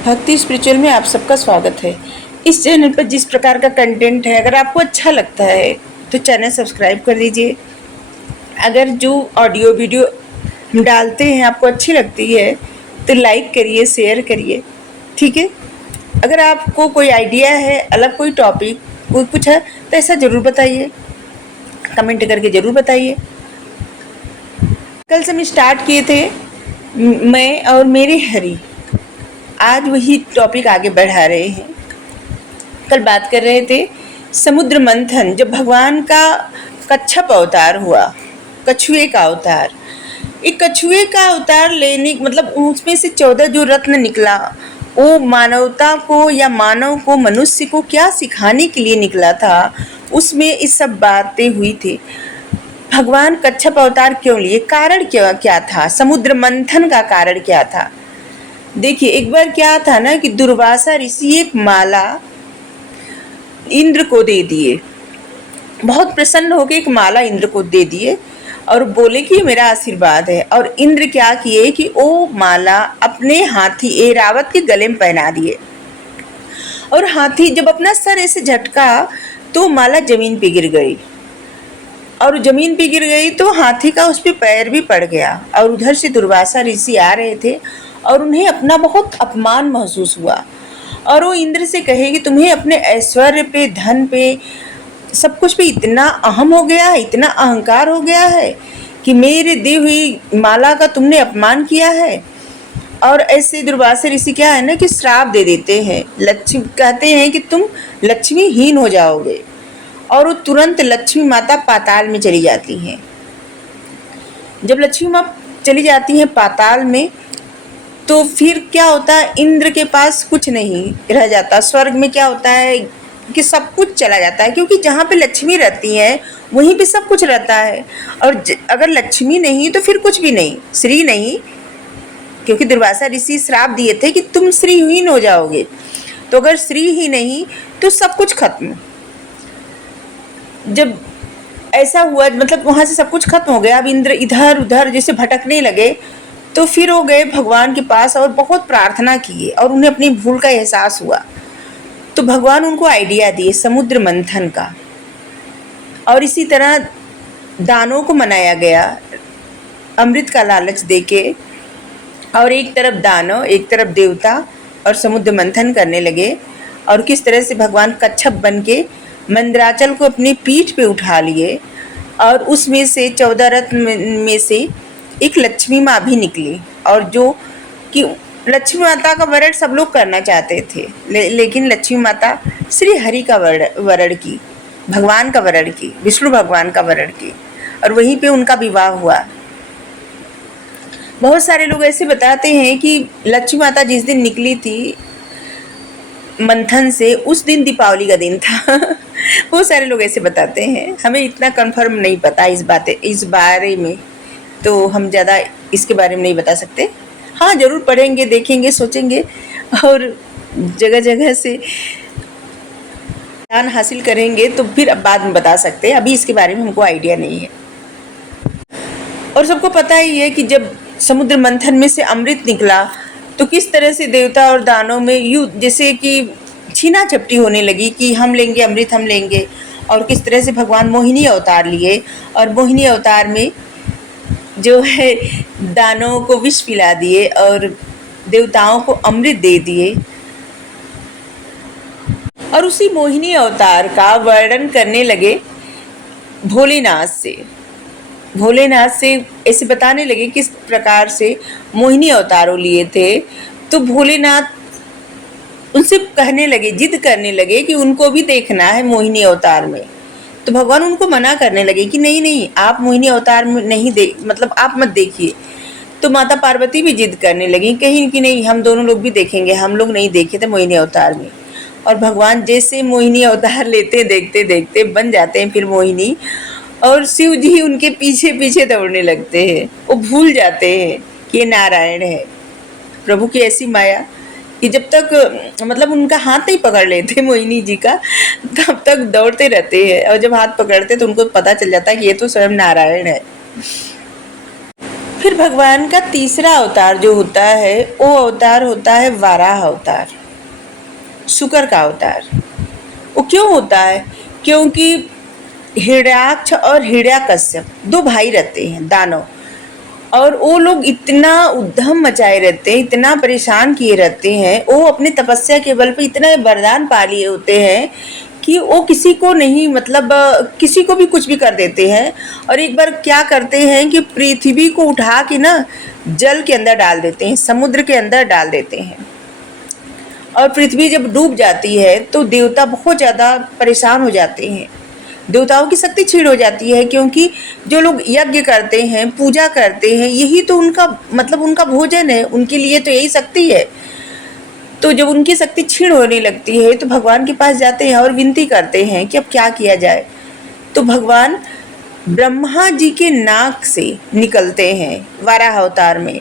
भक्ति स्पिरिचुअल में आप सबका स्वागत है। इस चैनल पर जिस प्रकार का कंटेंट है, अगर आपको अच्छा लगता है तो चैनल सब्सक्राइब कर दीजिए। अगर जो ऑडियो वीडियो हम डालते हैं आपको अच्छी लगती है तो लाइक करिए, शेयर करिए, ठीक है। अगर आपको कोई आइडिया है, अलग कोई टॉपिक कोई कुछ है तो ऐसा ज़रूर बताइए, कमेंट करके ज़रूर बताइए। कल से हम स्टार्ट किए थे मैं और मेरे हरि, आज वही टॉपिक आगे बढ़ा रहे हैं। कल बात कर रहे थे समुद्र मंथन, जब भगवान का कच्छप अवतार हुआ, कछुए का अवतार। एक कछुए का अवतार लेने मतलब उसमें से 14 जो रत्न निकला, वो मानवता को या मानव को, मनुष्य को क्या सिखाने के लिए निकला था, उसमें इस सब बातें हुई थी। भगवान कच्छप अवतार क्यों लिए, कारण क्या था, समुद्र मंथन का कारण क्या था। देखिए, एक बार क्या था ना कि दुर्वासा ऋषि एक माला इंद्र को दे दिए, बहुत प्रसन्न होकर एक माला इंद्र को दे दिए और बोले कि मेरा आशीर्वाद है। और इंद्र क्या किए कि वो माला अपने हाथी ऐरावत के गले में पहना दिए। और हाथी जब अपना सर ऐसे झटका तो माला जमीन पे गिर गई, और जमीन पे गिर गई तो हाथी का उस पर पैर भी पड़ गया। और उधर से दुर्वासा ऋषि आ रहे थे और उन्हें अपना बहुत अपमान महसूस हुआ। और वो इंद्र से कहे कि तुम्हें अपने ऐश्वर्य पे, धन पे, सब कुछ पे इतना अहम हो गया है, इतना अहंकार हो गया है कि मेरे दी हुई माला का तुमने अपमान किया है। और ऐसे दुर्वासा ऋषि क्या है ना कि श्राप दे देते हैं, लक्ष्मी कहते हैं कि तुम लक्ष्मीहीन हो जाओगे। और वो तुरंत लक्ष्मी माता पाताल में चली जाती हैं। जब लक्ष्मी माँ चली जाती हैं पाताल में तो फिर क्या होता है, इंद्र के पास कुछ नहीं रह जाता। स्वर्ग में क्या होता है कि सब कुछ चला जाता है, क्योंकि जहाँ पे लक्ष्मी रहती है वहीं पे सब कुछ रहता है। और अगर लक्ष्मी नहीं तो फिर कुछ भी नहीं, श्री नहीं, क्योंकि दुर्वासा ऋषि श्राप दिए थे कि तुम श्रीहीन हो जाओगे। तो अगर श्री ही नहीं तो सब कुछ खत्म। जब ऐसा हुआ, मतलब वहाँ से सब कुछ खत्म हो गया, अब इंद्र इधर उधर जैसे भटकने लगे, तो फिर वो गए भगवान के पास और बहुत प्रार्थना किए और उन्हें अपनी भूल का एहसास हुआ। तो भगवान उनको आइडिया दिए समुद्र मंथन का। और इसी तरह दानों को मनाया गया अमृत का लालच देके। और एक तरफ दानव, एक तरफ देवता, और समुद्र मंथन करने लगे। और किस तरह से भगवान कच्छप बन के मंदराचल को अपनी पीठ पे उठा लिए। और उसमें से 14 रत्न में से एक लक्ष्मी माँ भी निकली। और जो कि लक्ष्मी माता का वरण सब लोग करना चाहते थे, लेकिन लक्ष्मी माता श्री हरि का वरण की, भगवान का वरण की, विष्णु भगवान का वरण की। और वहीं पे उनका विवाह हुआ। बहुत सारे लोग ऐसे बताते हैं कि लक्ष्मी माता जिस दिन निकली थी मंथन से, उस दिन दीपावली का दिन था। बहुत सारे लोग ऐसे बताते हैं, हमें इतना कंफर्म नहीं पता इस बारे में, तो हम ज़्यादा इसके बारे में नहीं बता सकते। हाँ, ज़रूर पढ़ेंगे, देखेंगे, सोचेंगे और जगह जगह से ज्ञान हासिल करेंगे तो फिर अब बाद में बता सकते हैं। अभी इसके बारे में हमको आइडिया नहीं है। और सबको पता ही है कि जब समुद्र मंथन में से अमृत निकला तो किस तरह से देवता और दानों में युद्ध, जैसे कि छीना झपटी होने लगी कि हम लेंगे अमृत, हम लेंगे। और किस तरह से भगवान मोहिनी अवतार लिए और मोहिनी अवतार में जो है दानवों को विष पिला दिए और देवताओं को अमृत दे दिए। और उसी मोहिनी अवतार का वर्णन करने लगे भोलेनाथ से ऐसे बताने लगे किस प्रकार से मोहिनी अवतारों लिए थे। तो भोलेनाथ उनसे कहने लगे, जिद करने लगे कि उनको भी देखना है मोहिनी अवतार में। तो भगवान उनको मना करने लगे कि नहीं नहीं, आप मोहिनी अवतार में नहीं मतलब आप मत देखिए। तो माता पार्वती भी जिद करने लगी, कहीं कि नहीं, हम दोनों लोग भी देखेंगे, हम लोग नहीं देखे थे मोहिनी अवतार में। और भगवान जैसे मोहिनी अवतार लेते देखते देखते बन जाते हैं फिर मोहिनी, और शिव जी उनके पीछे पीछे दौड़ने लगते हैं। वो भूल जाते हैं कि ये नारायण है। प्रभु की ऐसी माया कि जब तक मतलब उनका हाथ नहीं पकड़ लेते मोहिनी जी का, तब तक दौड़ते रहते हैं। और जब हाथ पकड़ते तो उनको पता चल जाता है कि ये तो स्वयं नारायण है। फिर भगवान का तीसरा अवतार जो होता है वो अवतार होता है वाराह अवतार, शुक्र का अवतार। वो क्यों होता है? क्योंकि हिरण्याक्ष और हिरण्यकश्यप दो भाई रहते हैं दानव, और वो लोग इतना उद्यम मचाए रहते हैं, इतना परेशान किए रहते हैं, वो अपनी तपस्या के बल पे इतना वरदान पा लिए होते हैं कि वो किसी को नहीं, मतलब किसी को भी कुछ भी कर देते हैं। और एक बार क्या करते हैं कि पृथ्वी को उठा के ना जल के अंदर डाल देते हैं, समुद्र के अंदर डाल देते हैं। और पृथ्वी जब डूब जाती है तो देवता बहुत ज़्यादा परेशान हो जाते हैं, देवताओं की शक्ति क्षीण हो जाती है, क्योंकि जो लोग यज्ञ करते हैं, पूजा करते हैं, यही तो उनका मतलब उनका भोजन है, उनके लिए तो यही शक्ति है। तो जब उनकी शक्ति क्षीण होने लगती है तो भगवान के पास जाते हैं और विनती करते हैं कि अब क्या किया जाए। तो भगवान ब्रह्मा जी के नाक से निकलते हैं वाराह अवतार में,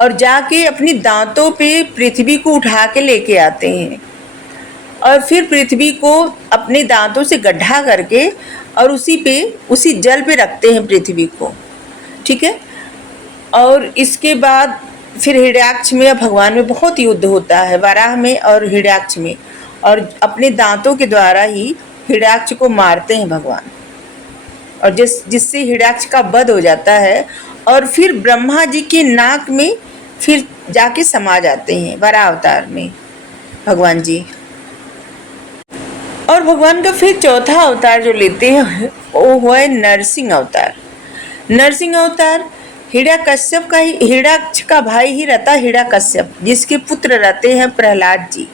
और जाके अपनी दांतों पे पृथ्वी को उठा के लेके आते हैं, और फिर पृथ्वी को अपने दांतों से गड्ढा करके और उसी जल पे रखते हैं पृथ्वी को, ठीक है। और इसके बाद फिर हिरण्याक्ष में, भगवान में बहुत युद्ध होता है, वाराह में और हिरण्याक्ष में, और अपने दांतों के द्वारा ही हिरण्याक्ष को मारते हैं भगवान, और जिससे हिरण्याक्ष का वध हो जाता है। और फिर ब्रह्मा जी के नाक में फिर जाके समा जाते हैं वाराह अवतार में भगवान जी। और भगवान का फिर चौथा अवतार जो लेते हैं वो है नरसिंह अवतार। नरसिंह अवतार हिरण्याक्ष का भाई ही रहता है हिरण्यकश्यप, जिसके पुत्र रहते हैं प्रहलाद जी।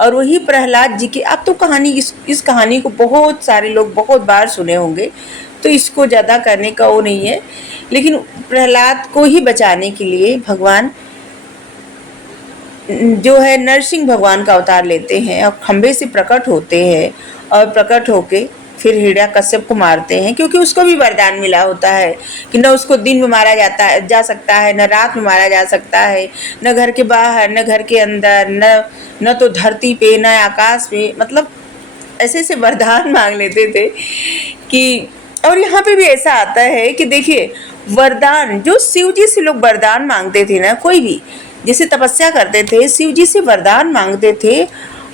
और वही प्रहलाद जी की, आप तो कहानी इस कहानी को बहुत सारे लोग बहुत बार सुने होंगे, तो इसको ज़्यादा करने का वो नहीं है। लेकिन प्रहलाद को ही बचाने के लिए भगवान जो है नरसिंह भगवान का अवतार लेते हैं और खंभे से प्रकट होते हैं, और प्रकट होके फिर हिरण्यकश्यप को मारते हैं, क्योंकि उसको भी वरदान मिला होता है कि न उसको दिन में मारा जा सकता है, न रात में मारा जा सकता है, न घर के बाहर, न घर के अंदर, न तो धरती पे, न आकाश पे, मतलब ऐसे ऐसे वरदान मांग लेते थे कि। और यहाँ पे भी ऐसा आता है कि देखिए, वरदान जो शिव जी से लोग वरदान मांगते थे ना, कोई भी जैसे तपस्या करते थे शिव जी से वरदान मांगते थे,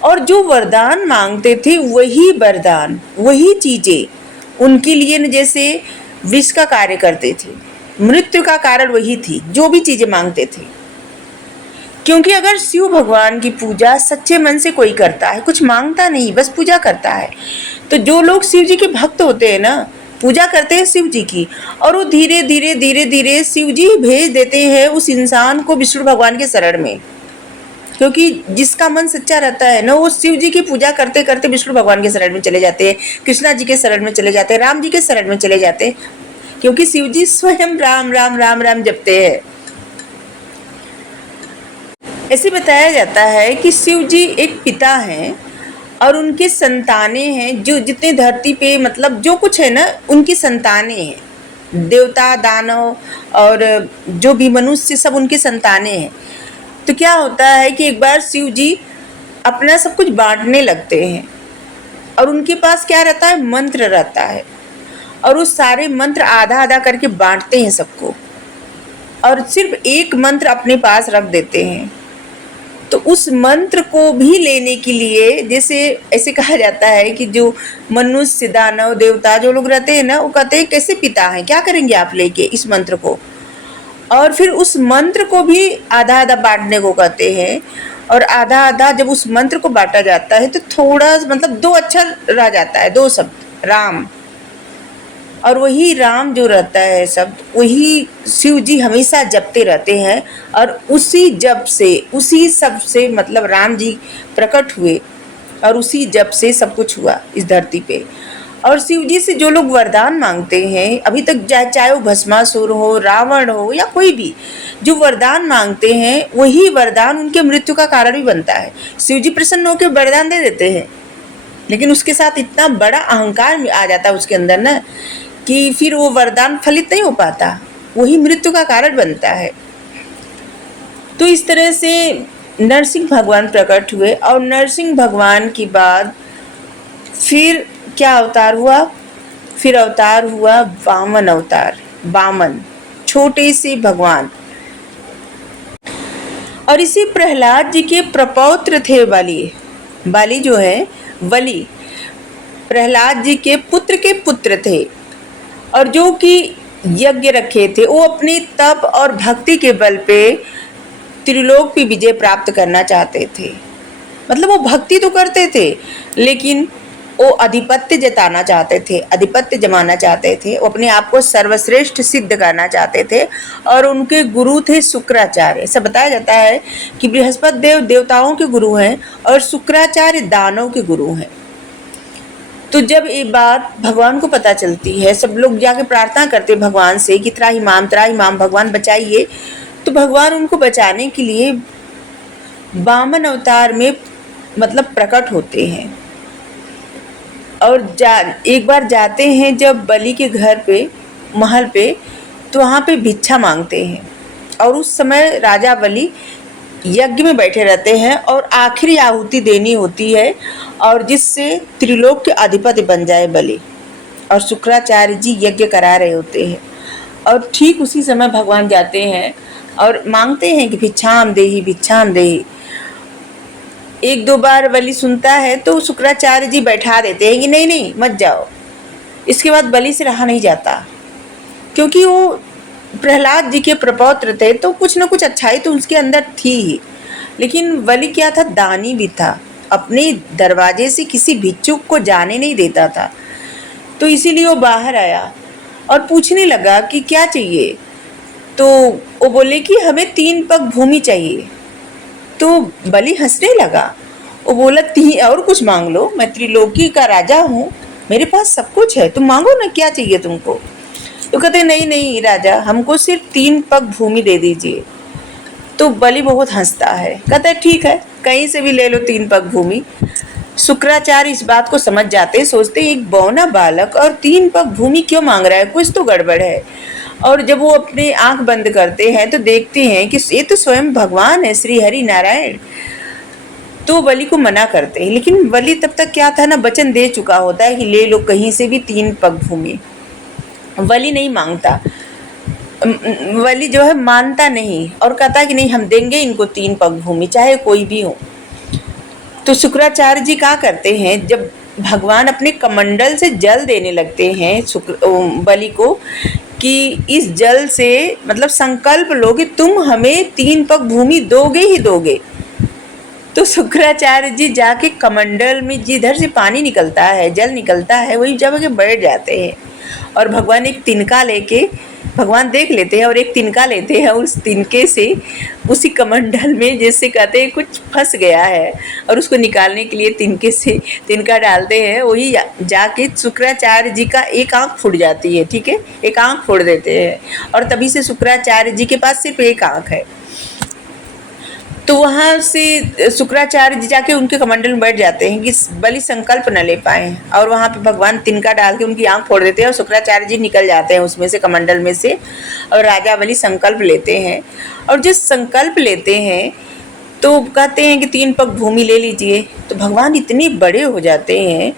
और जो वरदान मांगते थे वही वरदान, वही चीज़ें उनके लिए न जैसे विष का कार्य करते थे, मृत्यु का कारण वही थी, जो भी चीज़ें मांगते थे। क्योंकि अगर शिव भगवान की पूजा सच्चे मन से कोई करता है, कुछ मांगता नहीं, बस पूजा करता है, तो जो लोग शिव जी के भक्त होते हैं ना, पूजा करते हैं शिव जी की, और वो धीरे धीरे धीरे धीरे शिव जी भेज देते हैं उस इंसान को विष्णु भगवान के शरण में। क्योंकि जिसका मन सच्चा रहता है ना, वो शिव जी की पूजा करते करते विष्णु भगवान के शरण में चले जाते हैं, कृष्णा जी के शरण में चले जाते हैं, राम जी के शरण में चले जाते हैं, क्योंकि शिव जी स्वयं राम राम राम राम जपते हैं। ऐसे बताया जाता है कि शिव जी एक पिता हैं और उनके संतानें हैं, जो जितने धरती पे मतलब जो कुछ है ना, उनकी संतानें हैं, देवता दानव और जो भी मनुष्य सब उनकी संतानें हैं। तो क्या होता है कि एक बार शिव जी अपना सब कुछ बांटने लगते हैं, और उनके पास क्या रहता है, मंत्र रहता है, और वो सारे मंत्र आधा आधा करके बांटते हैं सबको, और सिर्फ एक मंत्र अपने पास रख देते हैं। तो उस मंत्र को भी लेने के लिए, जैसे ऐसे कहा जाता है कि जो मनुष्य दानव देवता जो लोग रहते हैं ना, वो कहते हैं कैसे पिता हैं, क्या करेंगे आप लेके इस मंत्र को, और फिर उस मंत्र को भी आधा आधा बांटने को कहते हैं। और आधा आधा जब उस मंत्र को बांटा जाता है तो थोड़ा मतलब दो अक्षर रह जाता है, दो शब्द राम, और वही राम जो रहता है शब्द, वही शिव जी हमेशा जपते रहते हैं, और उसी जप से, उसी शब्द से मतलब राम जी प्रकट हुए, और उसी जप से सब कुछ हुआ इस धरती पे। और शिव जी से जो लोग वरदान मांगते हैं अभी तक, चाहे वो भस्मासुर हो, रावण हो, या कोई भी जो वरदान मांगते हैं, वही वरदान उनके मृत्यु का कारण भी बनता है। शिव जी प्रसन्न होकर वरदान दे देते हैं, लेकिन उसके साथ इतना बड़ा अहंकार आ जाता है उसके अंदर ना, कि फिर वो वरदान फलित नहीं हो पाता, वही मृत्यु का कारण बनता है। तो इस तरह से नरसिंह भगवान प्रकट हुए, और नरसिंह भगवान के बाद फिर क्या अवतार हुआ, फिर अवतार हुआ वामन अवतार, वामन। छोटे से भगवान। और इसी प्रहलाद जी के प्रपौत्र थे बलि। बलि जो है, बलि प्रहलाद जी के पुत्र थे, और जो कि यज्ञ रखे थे, वो अपने तप और भक्ति के बल पे त्रिलोक की विजय प्राप्त करना चाहते थे। मतलब वो भक्ति तो करते थे, लेकिन वो आधिपत्य जताना चाहते थे, आधिपत्य जमाना चाहते थे, वो अपने आप को सर्वश्रेष्ठ सिद्ध करना चाहते थे। और उनके गुरु थे शुक्राचार्य। ऐसा बताया जाता है कि बृहस्पति देव देवताओं के गुरु हैं और शुक्राचार्य दानव के गुरु हैं। तो जब ये बात भगवान को पता चलती है, सब लोग जाके प्रार्थना करते भगवान से कि त्राहि माम भगवान बचाइए। तो भगवान उनको बचाने के लिए वामन अवतार में मतलब प्रकट होते हैं। और एक बार जाते हैं जब बलि के घर पे, महल पे, तो वहाँ पे भिक्षा मांगते हैं। और उस समय राजा बलि यज्ञ में बैठे रहते हैं और आखिरी आहुति देनी होती है, और जिससे त्रिलोक के अधिपति बन जाए बलि। और शुक्राचार्य जी यज्ञ करा रहे होते हैं, और ठीक उसी समय भगवान जाते हैं और मांगते हैं कि भिक्षाम देहि। एक दो बार बलि सुनता है तो शुक्राचार्य जी बैठा देते हैं कि नहीं मत जाओ। इसके बाद बलि से रहा नहीं जाता, क्योंकि वो प्रहलाद जी के प्रपौत्र थे, तो कुछ न कुछ अच्छाई तो उसके अंदर थी ही। लेकिन बलि क्या था, दानी भी था, अपने दरवाजे से किसी भिक्षुक को जाने नहीं देता था। तो इसीलिए वो बाहर आया और पूछने लगा कि क्या चाहिए। तो वो बोले कि हमें 3 पग भूमि चाहिए। तो बलि हंसने लगा। वो बोला 3 और कुछ मांग लो, मैं त्रिलोकी का राजा हूँ, मेरे पास सब कुछ है, तुम मांगो ना, क्या चाहिए तुमको। तो कहते नहीं राजा, हमको सिर्फ 3 पग भूमि दे दीजिए। तो बलि बहुत हंसता है, कहता है ठीक है, कहीं से भी ले लो 3 पग भूमि। शुक्राचार्य इस बात को समझ जाते, सोचते एक बौना बालक और 3 पग भूमि क्यों मांग रहा है, कुछ तो गड़बड़ है। और जब वो अपने आंख बंद करते हैं तो देखते हैं कि ये तो स्वयं भगवान है, श्री हरि नारायण। तो बलि को मना करते हैं, लेकिन बलि तब तक क्या था ना, वचन दे चुका होता है कि ले लो कहीं से भी 3 पग भूमि। बलि नहीं मांगता, बलि जो है मानता नहीं, और कहता है कि नहीं, हम देंगे इनको 3 पग भूमि, चाहे कोई भी हो। तो शुक्राचार्य जी क्या करते हैं, जब भगवान अपने कमंडल से जल देने लगते हैं बलि को कि इस जल से मतलब संकल्प लो कि तुम हमें 3 पग भूमि दोगे ही दोगे। तो शुक्राचार्य जी जाके कमंडल में जिधर से पानी निकलता है, जल निकलता है, वही जगह बैठ जाते हैं। और भगवान एक तिनका लेके, भगवान देख लेते हैं और एक तिनका लेते हैं, उस तिनके से उसी कमंडल में जैसे कहते हैं कुछ फंस गया है, और उसको निकालने के लिए तिनके से तिनका डालते हैं, वही जाके शुक्राचार्य जी का एक आंख फूट जाती है। ठीक है, एक आंख फोड़ देते हैं, और तभी से शुक्राचार्य जी के पास सिर्फ एक आंख है। तो वहाँ से शुक्राचार्य जी जाके उनके कमंडल में बैठ जाते हैं कि बलि संकल्प न ले पाए, और वहाँ पे भगवान तिनका डाल के उनकी आंख फोड़ देते हैं, और शुक्राचार्य जी निकल जाते हैं उसमें से, कमंडल में से, और राजा बलि संकल्प लेते हैं। और जब संकल्प लेते हैं तो कहते हैं कि 3 पग भूमि ले लीजिए। तो भगवान इतने बड़े हो जाते हैं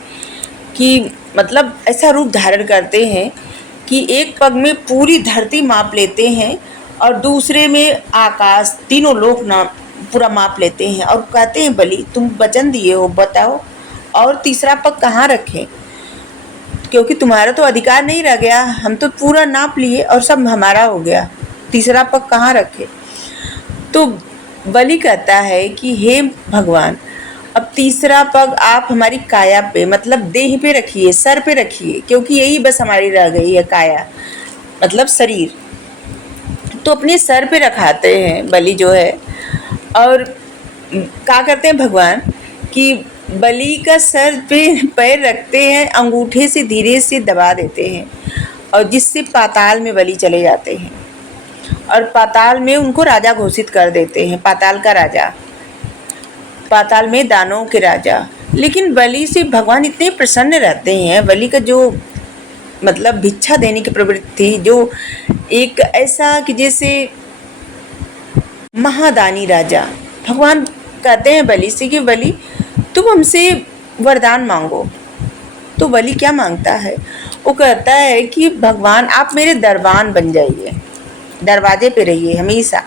कि मतलब ऐसा रूप धारण करते हैं कि एक पग में पूरी धरती माप लेते हैं, और दूसरे में आकाश, तीनों लोक ना पूरा माप लेते हैं। और कहते हैं बलि, तुम वचन दिए हो, बताओ और तीसरा पग कहाँ रखें, क्योंकि तुम्हारा तो अधिकार नहीं रह गया, हम तो पूरा नाप लिए और सब हमारा हो गया, तीसरा पग कहाँ रखें। तो बलि कहता है कि हे भगवान, अब तीसरा पग आप हमारी काया पे, मतलब देह पे रखिए, सर पे रखिए, क्योंकि यही बस हमारी रह गई है काया, मतलब शरीर। तो अपने सर पे रखाते हैं बलि जो है, और क्या करते हैं भगवान कि बलि का सर पे पैर रखते हैं, अंगूठे से धीरे से दबा देते हैं, और जिससे पाताल में बलि चले जाते हैं, और पाताल में उनको राजा घोषित कर देते हैं, पाताल का राजा, पाताल में दानों के राजा। लेकिन बलि से भगवान इतने प्रसन्न रहते हैं, बलि का जो मतलब भिक्षा देने की प्रवृत्ति, जो एक ऐसा कि जैसे महादानी राजा। भगवान कहते हैं बलि से कि बलि तुम हमसे वरदान मांगो। तो बलि क्या मांगता है, वो कहता है कि भगवान आप मेरे दरबान बन जाइए। दरवाजे पे रहिए हमेशा।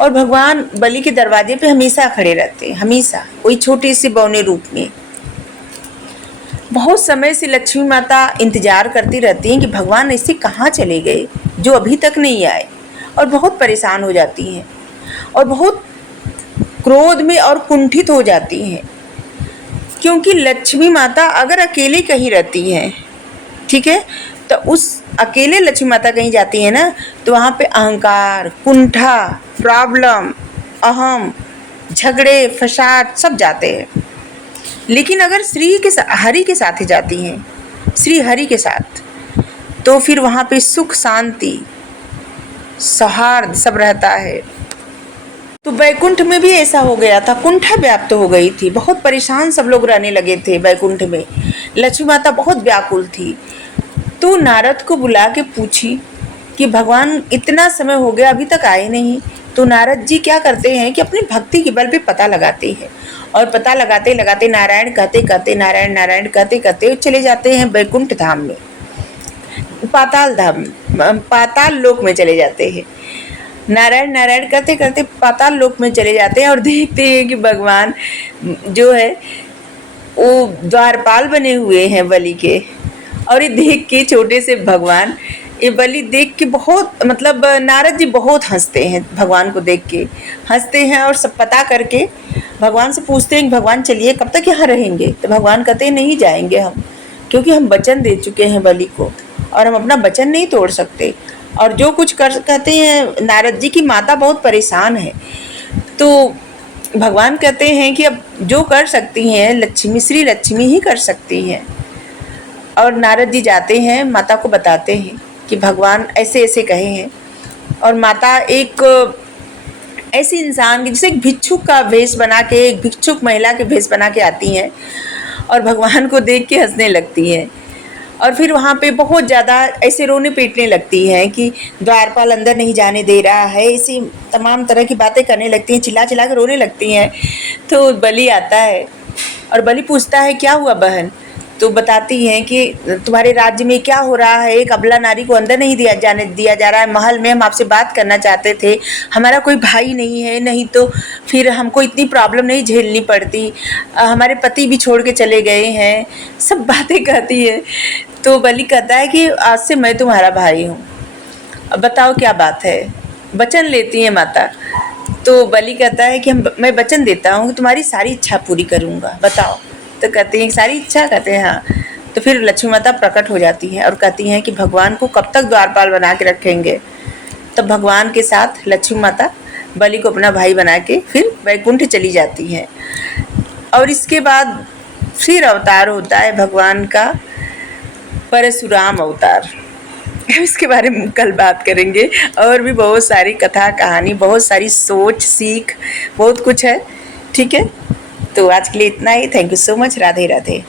और भगवान बलि के दरवाजे पे हमेशा खड़े रहते हैं, हमेशा, कोई छोटे से बौने रूप में। बहुत समय से लक्ष्मी माता इंतजार करती रहती हैं कि भगवान ऐसे कहाँ चले गए जो अभी तक नहीं आए, और बहुत परेशान हो जाती हैं और बहुत क्रोध में और कुंठित हो जाती हैं, क्योंकि लक्ष्मी माता अगर अकेले कहीं रहती हैं, ठीक है, तो उस अकेले लक्ष्मी माता कहीं जाती है ना, तो वहाँ पे अहंकार, कुंठा, प्रॉब्लम, अहम, झगड़े, फसाद सब जाते हैं। लेकिन अगर हरि के साथ ही जाती हैं, श्री हरि के साथ, तो फिर वहाँ पे सुख, शांति, सौहार्द सब रहता है। तो वैकुंठ में भी ऐसा हो गया था, कुंठा व्याप्त हो गई थी, बहुत परेशान सब लोग रहने लगे थे वैकुंठ में। लक्ष्मी माता बहुत व्याकुल थी, तो नारद को बुला के पूछी कि भगवान इतना समय हो गया अभी तक आए नहीं। तो नारद जी क्या करते हैं कि अपनी भक्ति के बल पे पता लगाते हैं, और पता लगाते लगाते नारायण कहते कहते, नारायण नारायण कहते कहते चले जाते हैं वैकुंठ धाम में, पाताल धाम, पाताल लोक में चले जाते हैं। नारायण नारायण करते करते पाताल लोक में चले जाते हैं और देखते हैं कि भगवान जो है वो द्वारपाल बने हुए हैं बलि के। और ये देख के छोटे से भगवान, ये बलि देख के बहुत, मतलब नारद जी बहुत हंसते हैं, भगवान को देख के हंसते हैं, और सब पता करके भगवान से पूछते हैं कि भगवान चलिए कब तक यहाँ रहेंगे। तो भगवान कहते हैं नहीं जाएंगे हम, क्योंकि हम वचन दे चुके हैं बलि को, और हम अपना वचन नहीं तोड़ सकते। और जो कुछ कर कहते हैं, नारद जी की माता बहुत परेशान है, तो भगवान कहते हैं कि अब जो कर सकती हैं लक्ष्मी, श्री लक्ष्मी ही कर सकती हैं। और नारद जी जाते हैं, माता को बताते हैं कि भगवान ऐसे ऐसे कहे हैं। और माता एक ऐसी इंसान की, जैसे एक भिक्षुक का वेश बना के, एक भिक्षुक महिला के वेश बना के आती हैं, और भगवान को देख के हंसने लगती हैं। और फिर वहाँ पे बहुत ज़्यादा ऐसे रोने पीटने लगती हैं कि द्वारपाल अंदर नहीं जाने दे रहा है, ऐसी तमाम तरह की बातें करने लगती हैं, चिल्ला चिल्ला कर रोने लगती हैं। तो बलि आता है और बलि पूछता है क्या हुआ बहन। तो बताती हैं कि तुम्हारे राज्य में क्या हो रहा है, एक अबला नारी को अंदर नहीं दिया जा रहा है महल में, हम आपसे बात करना चाहते थे, हमारा कोई भाई नहीं है, नहीं तो फिर हमको इतनी प्रॉब्लम नहीं झेलनी पड़ती, हमारे पति भी छोड़ के चले गए हैं, सब बातें कहती है। तो बलि कहता है कि आज से मैं तुम्हारा भाई हूँ, अब बताओ क्या बात है। वचन लेती है माता। तो बलि कहता है कि मैं वचन देता हूँ कि तुम्हारी सारी इच्छा पूरी करूँगा, बताओ। तो कहते हैं सारी इच्छा, कहते हैं हाँ। तो फिर लक्ष्मी माता प्रकट हो जाती हैं और कहती हैं कि भगवान को कब तक द्वारपाल बना के रखेंगे। तब भगवान के साथ लक्ष्मी माता बलि को अपना भाई बना के फिर वैकुंठ चली जाती हैं। और इसके बाद फिर अवतार होता है भगवान का, परशुराम अवतार। इसके बारे में कल बात करेंगे, और भी बहुत सारी कथा कहानी, बहुत सारी सोच सीख, बहुत कुछ है, ठीक है। तो आज के लिए इतना ही। Thank you so much. Radhe Radhe.